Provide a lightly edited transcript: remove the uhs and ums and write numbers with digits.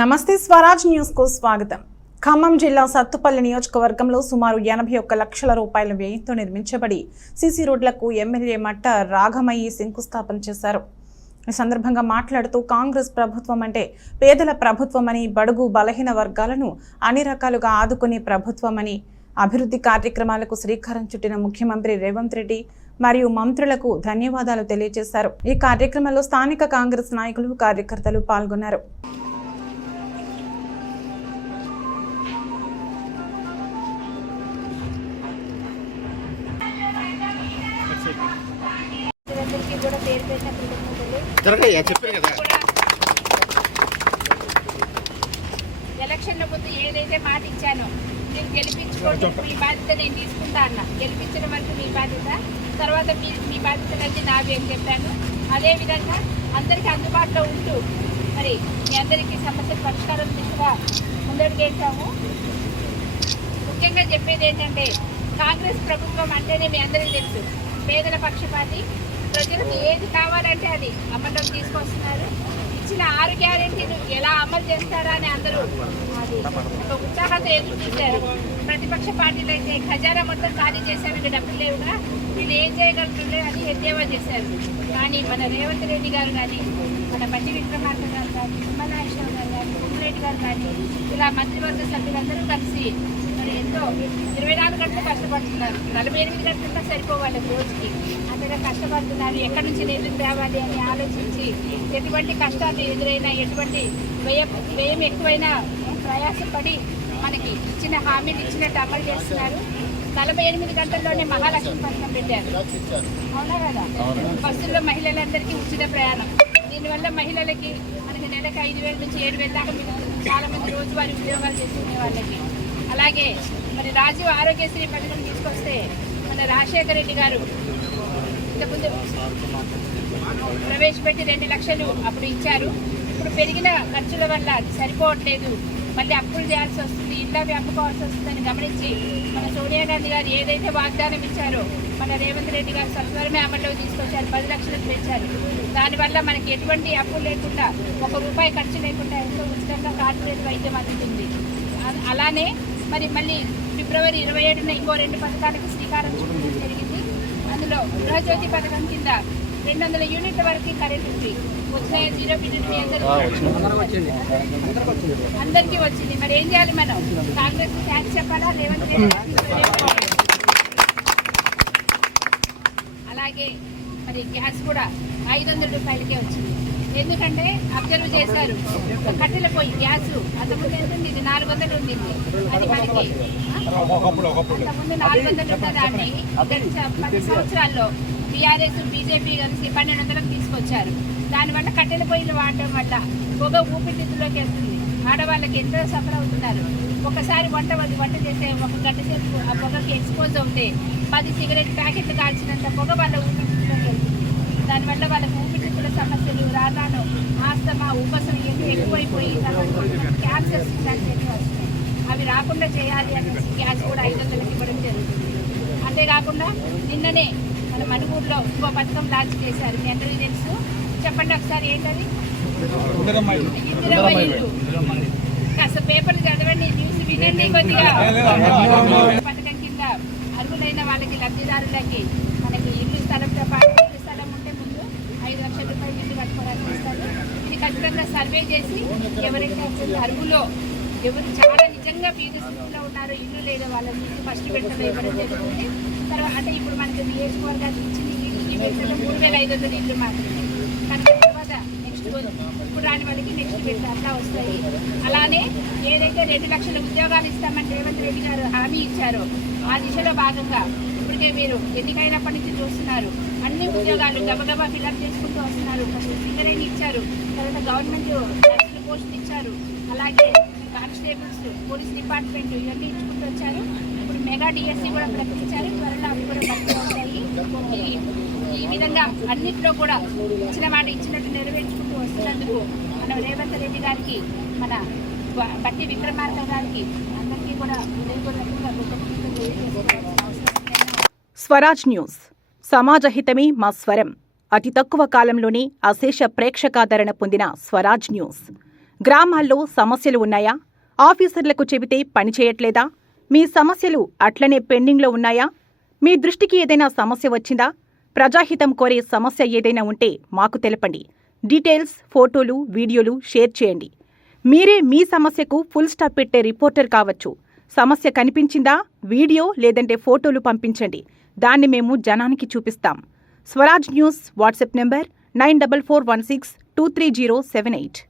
నమస్తే స్వరాజ్ న్యూస్ కు స్వాగతం. ఖమ్మం జిల్లా సత్తుపల్లి నియోజకవర్గంలో సుమారు 81 లక్షల రూపాయల వ్యయంతో నిర్మించబడి సీసీ రోడ్లకు ఎమ్మెల్యే మట్ట రాఘమయ్యి శంకుస్థాపన చేశారు. ఈ సందర్భంగా మాట్లాడుతూ కాంగ్రెస్ ప్రభుత్వం అంటే పేదల ప్రభుత్వమని, బడుగు బలహీన వర్గాలను అన్ని రకాలుగా ఆదుకునే ప్రభుత్వమని, అభివృద్ధి కార్యక్రమాలకు శ్రీకారం చుట్టిన ముఖ్యమంత్రి రేవంత్ రెడ్డి మరియు మంత్రులకు ధన్యవాదాలు తెలియజేశారు. ఈ కార్యక్రమంలో స్థానిక కాంగ్రెస్ నాయకులు, కార్యకర్తలు పాల్గొన్నారు. ఎలక్షన్ల ముందు ఏదైతే మాట ఇచ్చానో మీరు గెలిపించుకోండి, మీ బాధ్యత నేను తీసుకుంటా అన్న. గెలిపించడం వరకు మీ బాధ్యత, తర్వాత మీ బాధ్యతలన్నీ నావి అని చెప్పాను. అదేవిధంగా అందరికీ అందుబాటులో ఉంటూ మరి మీ అందరికీ సమస్యల పరిష్కారం దిశగా ముందడుగేసాము. ముఖ్యంగా చెప్పేది ఏంటంటే కాంగ్రెస్ ప్రభుత్వం అంటేనే మీ అందరికీ తెలుసు, పేదల పక్షపాతి, ప్రజలకు ఏది కావాలంటే అది అమల్లోకి తీసుకొస్తున్నారు. ఇచ్చిన 6 గ్యారెంటీలు ఎలా అమలు చేస్తారా అని అందరూ అది ఒక ఉత్సాహంతో ఎదురు చూశారు. ప్రతిపక్ష పార్టీలు అయితే ఖజానా మొత్తం ఖాళీ చేశారు, ఇంకా డబ్బులు లేవుగా, వీళ్ళు ఏం చేయగలుగుతుండే అని ఎద్దేవా చేశారు. కానీ మన రేవంత్ రెడ్డి గారు కానీ, మన బట్టి విక్రమార్క గారు కానీ, తిమ్మనాగేశ్వర గారు కానీ, ఉమ్మిరెడ్డి గారు కానీ, ఇలా మంత్రివర్గ సభ్యులందరూ కలిసి ఎంతో 24 గంటలు కష్టపడుతున్నారు. 48 గంటలుగా సరిపోవాలి రోజుకి, అంతగా కష్టపడుతున్నారు. ఎక్కడి నుంచి నిధులు తేవాలి అని ఆలోచించి ఎటువంటి కష్టాలు ఎదురైనా, ఎటువంటి వ్యయం ఎక్కువైనా ప్రయాసపడి మనకి ఇచ్చిన హామీలు ఇచ్చినట్టు అమలు చేస్తున్నారు. 48 గంటల్లోనే మహాలక్ష్మి పథకం పెట్టారు, అవునా కదా? బస్సుల్లో మహిళలందరికీ ఉచిత ప్రయాణం. దీనివల్ల మహిళలకి మనకి నెలకు 5,000 నుంచి 7,000 దాకా చాలా మంది రోజువారీ ఉద్యోగాలు చేసుకునే వాళ్ళకి. అలాగే మరి రాజీవ్ ఆరోగ్యశ్రీ పథకం తీసుకొస్తే మన రాజశేఖర రెడ్డి గారు ఇంతకుముందు ప్రవేశపెట్టి 2 లక్షలు అప్పుడు ఇచ్చారు. ఇప్పుడు పెరిగిన ఖర్చుల వల్ల అది సరిపోవట్లేదు, మళ్ళీ అప్పులు చేయాల్సి వస్తుంది, ఇళ్ళ అమ్ముకోవాల్సి వస్తుందని గమనించి మన సోనియా గాంధీ గారు ఏదైతే వాగ్దానం ఇచ్చారో మన రేవంత్ రెడ్డి గారు సత్వరమే అమల్లో తీసుకొచ్చారు. 10 లక్షలకు పెంచారు. దానివల్ల మనకి ఎటువంటి అప్పులు లేకుండా, 1 రూపాయి ఖర్చు లేకుండా ఎంతో ఉచితంగా కార్పొరేట్ వైద్యం అందుతుంది. అలానే మరి మళ్ళీ ఫిబ్రవరి 27న ఇంకో 2 పథకాలకు శ్రీకారం చుట్టడం జరిగింది. అందులో గృహజ్యోతి పథకం కింద 200 యూనిట్ల వరకు కరెంట్ ఫ్రీ వచ్చినాయి. 0 బిల్ మీ అందరికీ వచ్చింది. మరి ఏం చేయాలి మనం? కాంగ్రెస్ థ్యాంక్స్ చెప్పాలా, రేవంత్ రెడ్డి? అలాగే మరి గ్యాస్ కూడా 500 రూపాయలకే వచ్చింది. ఎందుకంటే అబ్జర్వ్ చేశారు, కట్టెల పొయ్యి గ్యాస్ అంతకుముందు ఏంటంటే ఇది 400 ఉండింది, అది మనకి అంతకుముందు 400 ఉన్నదాన్ని 10 సంవత్సరాల్లో టీఆర్ఎస్, బీజేపీ కలిసి 1200లకు తీసుకొచ్చారు. దానివల్ల కట్టెల పొయ్యిలు వాడటం వల్ల పొగ ఊపిరితిత్తుల్లోకి వెళ్తుంది. ఆడవాళ్ళకి ఎంతో సఫర్ అవుతున్నారు. ఒకసారి వంట చేసే 1 గంట సేపు ఆ పొగకి ఎక్స్పోజ్ అవుతే 10 సిగరెట్ ప్యాకెట్లు కాల్చినంత పొగ వాళ్ళ ఊపిరితిత్తుల్లోకి వెళ్తుంది. దానివల్ల వాళ్ళకి ఊపిరితిత్తుల సమస్యలు, రాను ఆస్తమా, ఉపసం ఇవన్నీ ఎక్కువైపోయి క్యాన్సర్స్ ఇలాంటివన్నీ వస్తాయి. అవి రాకుండా చేయాలి అనేసి గ్యాస్ కూడా 500కి ఇవ్వడం జరుగుతుంది. అంతేకాకుండా నిన్ననే మన మనుగూరులో ఇంకో పథకం లాంచ్ చేశారు. మీ అందరికీ తెలుసు, చెప్పండి ఒకసారి ఏంటది? ఇందిరమ్మ ఇల్లు. కాస్త పేపర్లు చదవండి, న్యూస్ వినండి కొద్దిగా. పథకం కింద అర్హులైన వాళ్ళకి, లబ్ధిదారులకి మనకి ఇల్లు స్థలంతో పాటు ఉంటే ముందు 5 లక్షల రూపాయలు ఇల్లు కట్టుకోవడానికి ఇస్తారు. ఇది ఖచ్చితంగా సర్వే చేసి ఎవరైతే అర్హులో, ఎవరు చాలా నిజంగా బీద స్థితిలో ఉన్నారో, ఇల్లు లేదో వాళ్ళని ఫస్ట్ విడతలో ఇవ్వడం జరుగుతుంది. తర్వాత అంటే ఇప్పుడు మనకి నియోజకవర్గానికి ఇచ్చింది ఈ విడతలో 3,500 ఇల్లు మాత్రమే. కానీ తర్వాత నెక్స్ట్ ఇప్పుడు రాని వాళ్ళకి నెక్స్ట్ విడత అట్లా వస్తాయి. అలానే ఏదైతే 2 లక్షల ఉద్యోగాలు ఇస్తామని రేవంత్ రెడ్డి గారు హామీ ఇచ్చారో ఆ దిశలో భాగంగా ఇప్పటికే మీరు ఎన్నికైనప్పటి నుంచి చూస్తున్నారు, అన్ని ఉద్యోగాలు గబగబా ఫిల్అప్ చేసుకుంటూ వస్తున్నారు. ఫస్ట్ సింగరేణి ఇచ్చారు, తర్వాత గవర్నమెంట్ నర్సుల పోస్టులు ఇచ్చారు, అలాగే కానిస్టేబుల్స్, పోలీస్ డిపార్ట్మెంట్ ఇవన్నీ ఇచ్చుకుంటూ వచ్చారు. ఇప్పుడు మెగా డిఎస్సీ కూడా ప్రకటించారు, త్వరలో అవి కూడా భర్తీ అవుతాయి. ఈ విధంగా అన్నింటిలో కూడా ఇచ్చిన మాట ఇచ్చినట్టు నెరవేర్చుకుంటూ వస్తున్నందుకు మన రేవంత్ రెడ్డి గారికి, మన బట్టి విక్రమార్క గారికి అందరికీ కూడా స్వరాజ్ న్యూస్, సమాజహితమే మా స్వరం. అతి తక్కువ కాలంలోనే అశేష ప్రేక్షకాదరణ పొందిన స్వరాజ్ న్యూస్ గ్రామాల్లో సమస్యలు ఉన్నాయా? ఆఫీసర్లకు చెబితే పని చేయట్లేదా? మీ సమస్యలు అట్లనే పెండింగ్లో ఉన్నాయా? మీ దృష్టికి ఏదైనా సమస్య వచ్చిందా? ప్రజాహితం కోరే సమస్య ఏదైనా ఉంటే మాకు తెలపండి. డీటెయిల్స్, ఫోటోలు, వీడియోలు షేర్ చేయండి. మీరే మీ సమస్యకు ఫుల్ స్టాప్ పెట్టే రిపోర్టర్ కావచ్చు. సమస్య కనిపించిందా? వీడియో లేదంటే ఫోటోలు పంపించండి. దాన్ని మేము జనానికి చూపిస్తాం. Swaraj news WhatsApp number 9441623078.